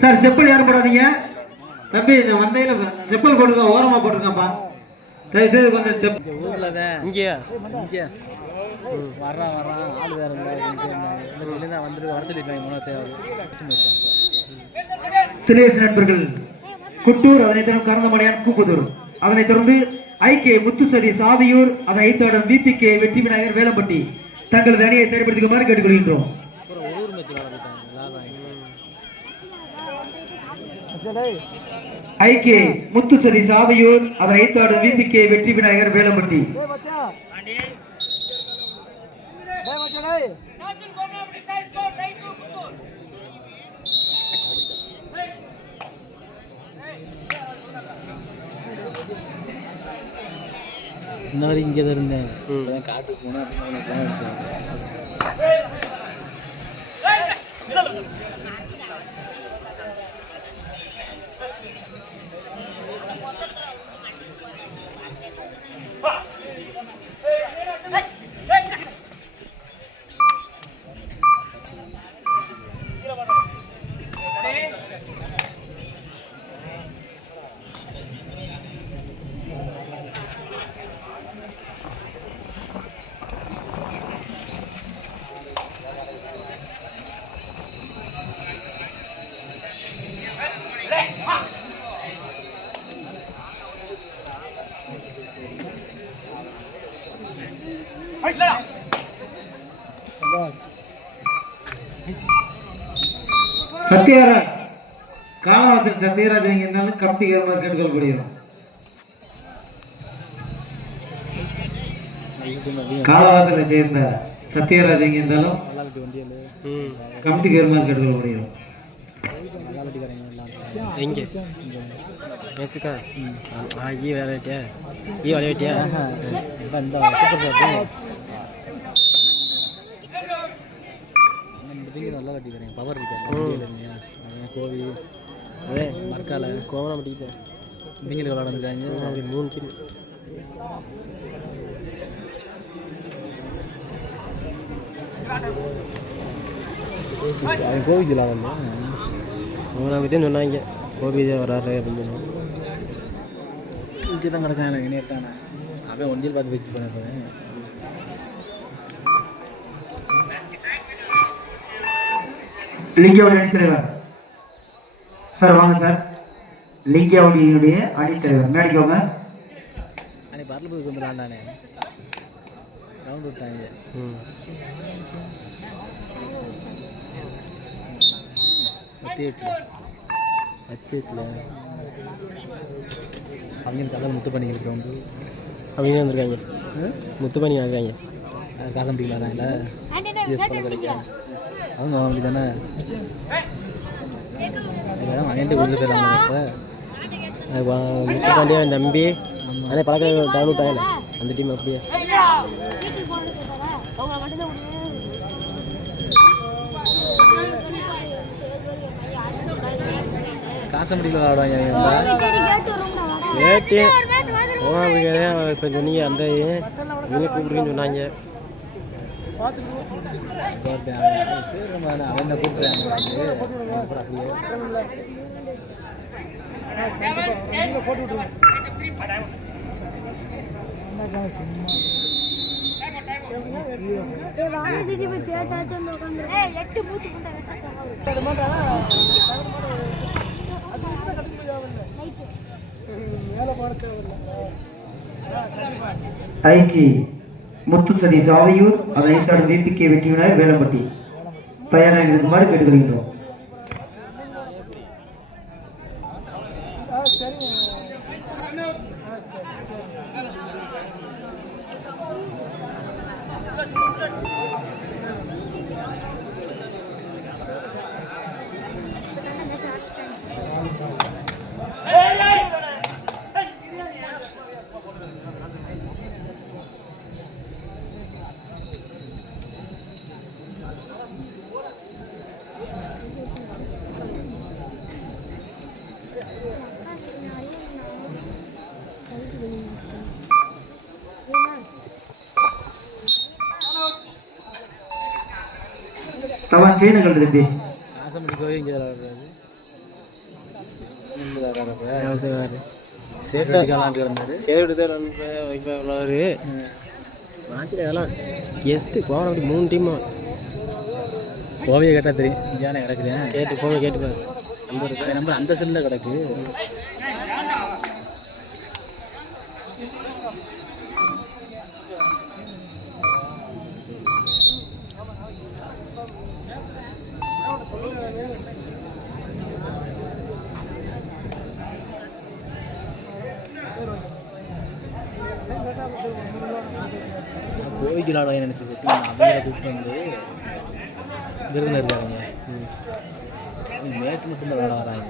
Sir chappal யாரும் போடாதீங்க தம்பி. இந்த வந்தையில செப்பல் போட்டுருக்க, ஓரமா போட்டுருக்கப்பா. தயவுசெய்து கொஞ்சம் இங்கே வர்றான் ஆள் வேற தினேஷ் நண்பர்கள் குட்டூர், அதனைத் தொடர்ந்து கரந்தமலையான் கூப்புதூர், அதனைத் தொடர்ந்து ஐகே முத்துசதி சாவியூர், அதனை தொடர்ந்து விபிகே வெற்றி விநாயகர் வேலம்பட்டி தங்களது அணியை தேர்ந்தெடுக்குமாறு கேட்டுக்கொள்கின்றோம். ஐகே முத்துசதி சாவியூர், அதனை தொடர்ந்து விபிகே வெற்றி விநாயகர் வேலம்பட்டி. முன்னாடி இங்கே தான் இருந்தேன், காட்டுக்கு போனேன். சத்யராஜ் காலவாசல் சத்யராஜ் எங்க இருந்தாலும் கம்பி ஏறுமாறு கேட்டுக்கொள்ளப்படுகிறோம். காலவாசலை சேர்ந்த சத்யராஜ் எங்க இருந்தாலும் கம்பி ஏறுமாறு கேட்டுக்கொள்ளப்படுகிறோம். எங்கே ஈ விளையாட்டியா விளையாட்டியா நல்லா கட்டிக்கிறேன். பவர் இருக்கா கோவி அதே மரக்கால கோவலம் கட்டிக்கிட்டேன். பிங்கில் விளாடுறாங்க 3 கிலோ. அவன் கோவிக்கு விளாடல, அவனை பற்றி சொன்னாங்க கோபி வராரு அப்படின்னு. இங்கே தான் கிடக்கான் எனக்கு நேர்த்தானே. அவன் ஒன்றியில் பார்த்து பேசிட்டு போனேன். லிங்கியாவுடைய அணித்தலைவர் சார் வாங்க சார். லிங்கியாவுடைய அணித்தலைவர் மேடைக்கு வாங்க. அன்னைக்கு பரலபுரத்துக்கு வந்துடலாண்டானே ரவுண்ட் விட்டாங்க. பத்து அவங்க கதை முத்து பண்ணி கிரவுண்டு அவங்க வந்துருக்காங்க. முத்து பண்ணி ஆகுறாங்க. காசம் பிடிக்கலாங்களா சிஎஸ் பண்ண கிடைக்கும். அவங்க அப்படி தானே வாங்கிட்டு கொடுத்து போயிடலாமா? இப்போ முத்துப்பாண்டியா தம்பி அதே பழக்க டவுன்லோட் ஆகல அந்த டீம். அப்படியே காசம் பிடிக்கல ஆடுவாங்க. கேட்டு இப்போ சொன்னீங்க அந்த இவங்க கூப்பிடுறீங்கன்னு சொன்னாங்க. அவன் கூப்பிட்றாங்க அப்படியே ஐகே முத்துசதி சாவியூர், அதனைத் தொடர்ந்து விபிகே வெற்றி விநாயகர் வேலம்பட்டி தயாராக இருக்குமாறு கேட்டுக்கொள்கின்றோம். தவன் செய்யணும் தம்பி. உள்ளவர் மேட்சில் இதெல்லாம் கெஸ்ட்டு போன அப்படி 3 டீமும் கோவையை கேட்டால் தெரியும் இந்தியானே கிடக்குறேன் கேட்டு கோவை கேட்டுப்பாரு நம்பர் அந்த செல்லில் கிடக்கு கோவைக்கு விளாட நினச்சி செட்டு அவங்கள கூப்பிட்டு வந்து விருதுல இருக்காங்க மேட்டு மட்டும் தான் விளாட வராங்க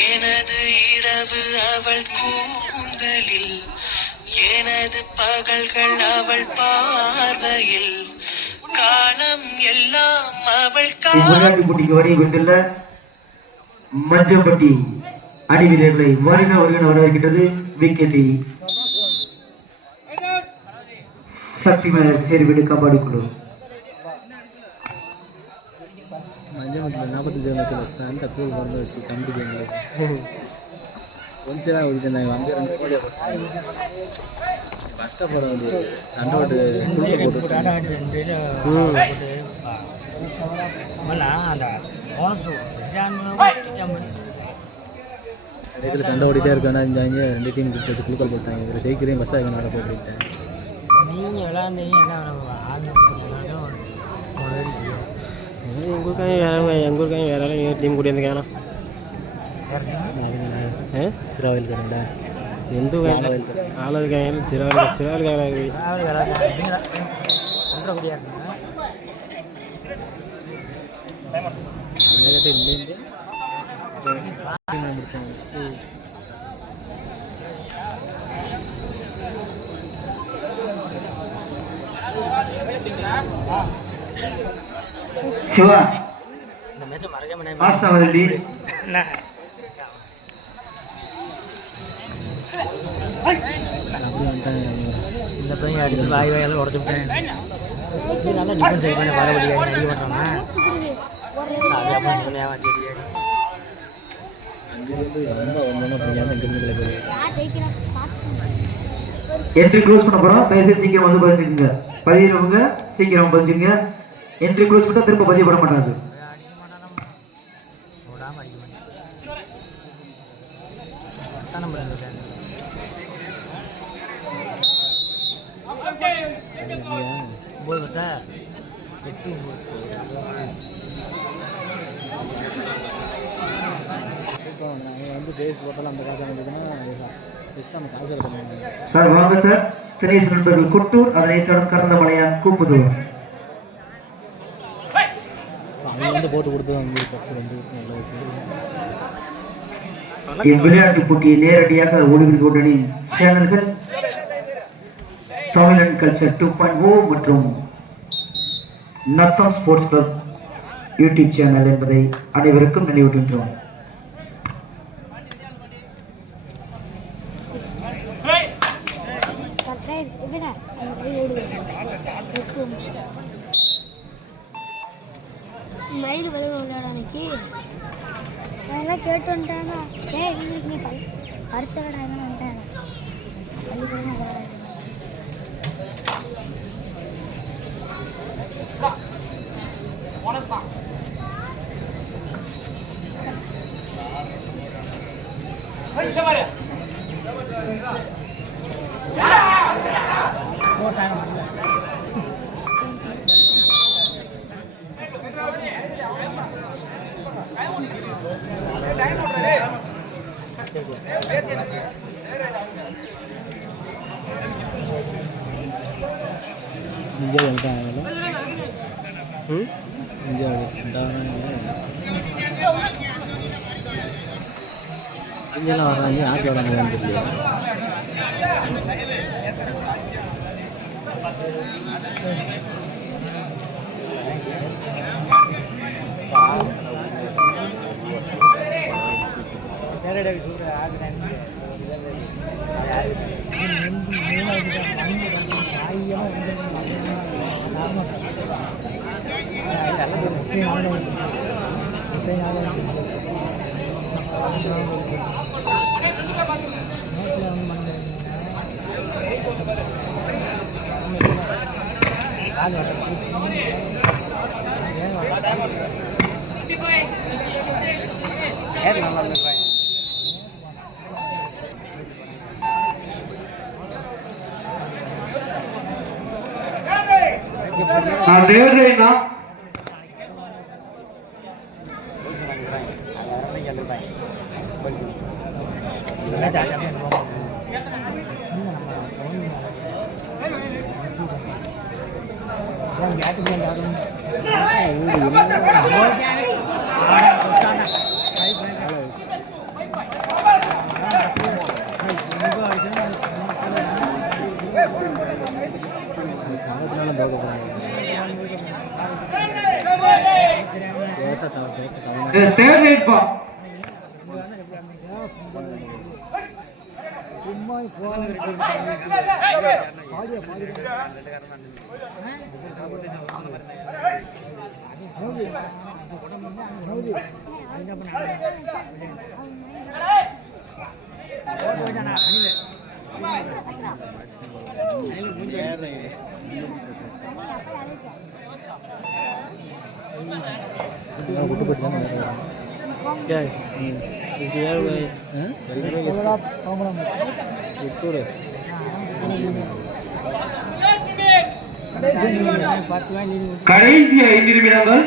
எனது இரவு அவள் கூந்தலில் எனது பகல்கள் அவள் பார்வையில் காலம் எல்லாம் அவள் விளையாட்டு போட்டிக்கு வரை விருதுள்ள மஞ்சம்பட்டி அணி வீரர்களை வருகின வரவேற்கின்றது விக்கெட்டி சக்தி மேலர் சேர்வீடு கபாடி குழு. மஞ்சள் 45 மீட்டர் அந்த கூழ் வந்து வச்சு கம்பி கொஞ்சம் நாள் ஒழிச்சிருந்தாங்க வந்து 2 கோடியை போட்டாங்க கஷ்டப்பட வந்து சண்டை இதில் சண்டை ஓடிட்டே இருக்காங்க 2 டீம் கொடுத்து குழுக்கள் போட்டாங்க இதில் ஜெயிக்கிறேன் பஸ்ஸாக எங்கே நட போட்டுக்கிட்டேன் நீங்கள் விளாண்டீங்க எங்கள் ஊருக்காங்க வேற டீம் கூட்டியிருந்துக்கானா சிறாவில் தரேன்டா எந்த ஆளுக்காங்க சிறாவில் சிவா ஆசாவதி இந்த பையன் அடித்து வாய் வாயெல்லாம் உடச்சுட்டேன் நல்லா டிஃபன் சரி பண்ண பரவாயில்லை அடிக்க மாட்டோம்னா அது அப்படின்னு சொன்னேன் என்ட்ரி க்ளோஸ் பண்ண போறோம். தயவுசெய்து சீக்கிரம் வந்து பதிஞ்சுங்க. பதிகிறவங்க சீக்கிரம் பதிஞ்சுங்க. என்ட்ரி க்ளோஸ் பண்ணா திரும்ப பதிய பண்ண மாட்டாது. வந்து பேஸ் போட்டாலும் அந்த காசு வந்ததுன்னா அந்த காசு எடுக்கணும் சார். வாங்க சார். தினேஷ் நண்பர்கள் குட்டூர், அதனைத் தொடர்ந்து கரந்தமலையான் கூப்புதூர். அவங்க வந்து போட்டு கொடுத்து இவ்விளையாட்டு போட்டியை நேரடியாக ஒளிபரப்பு சேனல்கள் தமிழன் கல்ச்சர் 2.0 மற்றும் Natham sports club YouTube channel என்பதை அனைவருக்கும் நினைவூட்டுகின்றோம். மயில் விளையாட விளையாடானைக்கு அதெல்லாம் கேட்டு வந்துட்டாங்க. நீ அடுத்த கடை என்ன வந்துட்டாங்க இந்தியா இந்தியா இங்கெல்லாம் வர்றாங்க யாருக்கு வராங்கன்னு தெரியல. கடைசி 5 நிமிடங்கள்.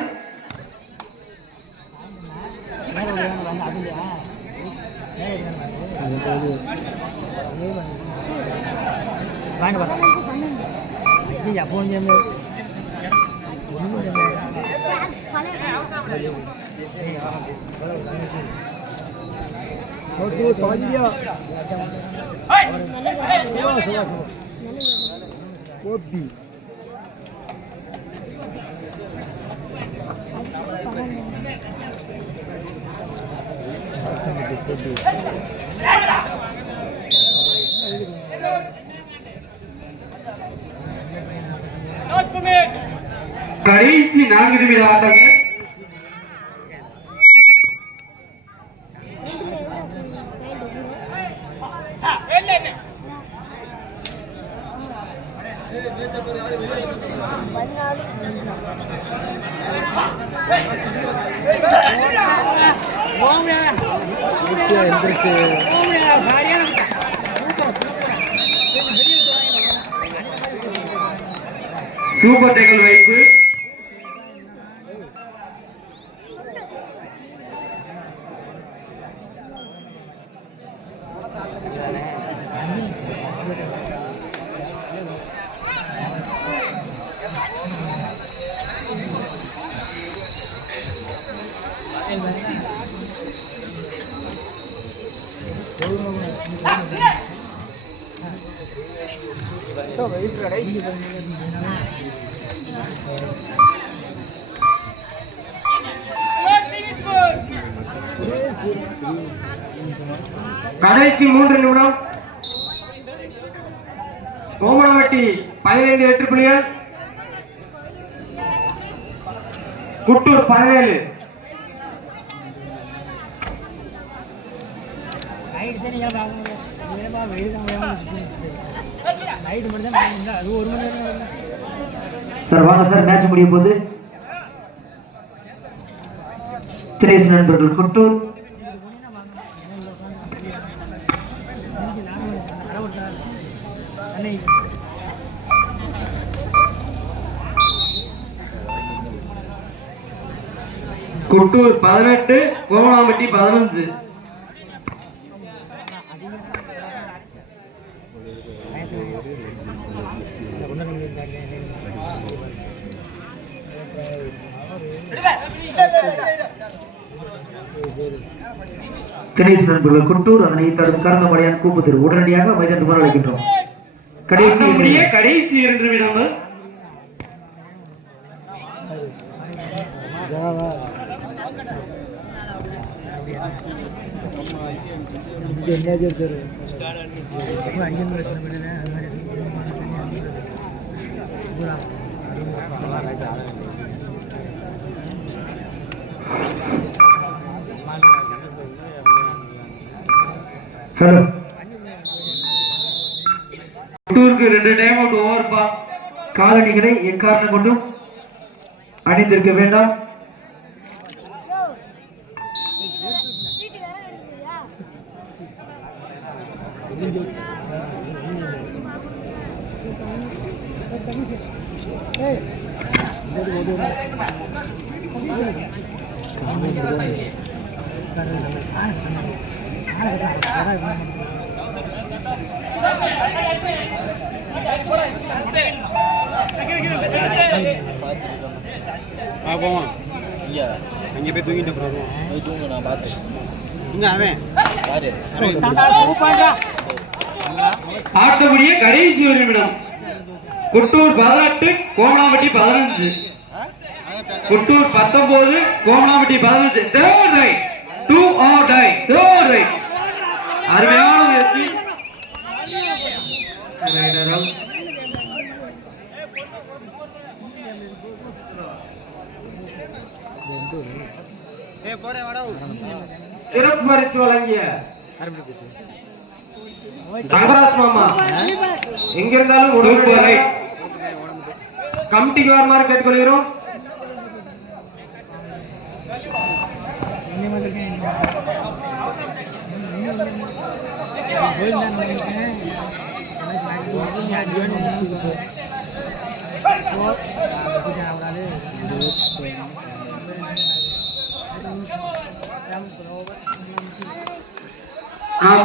கடைசி 4 நிமிட ஆட்டங்கள். சூப்பர் டேக்கிள் வைப்பு. கடைசி 3 நிமிடம். கோமணவட்டி 15 வெற்றி புள்ளிகள், குட்டூர் 17. சார் வாங்க சார், மேட்ச் முடிய போகுது. திரேஸ் நண்பர்கள் குட்டூர், குட்டூர் 18, கோவணாம்பட்டி 15. தினேஷ் நண்பர்கள் குட்டூர், அதனை தரும் கருந்தமலையான் கூப்புதூர் உடனடியாக மைதானத்துக்கு அழைக்கின்றோம். கடைசி 2 நிமிடங்கள். ஹலோ, குட்டூருக்கு 2 டைம் அவுட் ஓவர்ப்பா. காலணிகளை எக்காரணம் கொண்டும் அணிந்திருக்க வேண்டாம். அங்கே போய் தூங்கிட்டு போய் தூங்க. நான் பார்த்தேன் இங்க அவன் பாரு. ஆட்டக்கூடிய கடைசி 1 நிமிடம். Kuttur 18, கோமனாம்பட்டி 15. Kuttur 19, கோமனாம்பட்டி 15. Third right, 2 or die. Third right. அருமையான முயற்சி. Rider out. சிறப்பு பரிசு வழங்கிய தங்கராஜ் மாமா எங்க இருந்தாலும் உடனே கமிட்டிக்கு வருமாறு கேட்டுக்கொள்கிறோம்.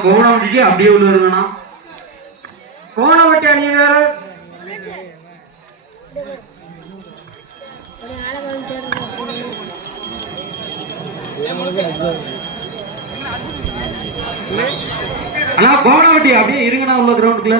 கோணவட்டிக்கு அப்படியே உள்ள வருவேண்ணா. கோணவட்டி அணியினர் அண்ணா கோணவட்டி அப்படியே இருங்கண்ணா உள்ள கிரவுண்டுக்குள்ள.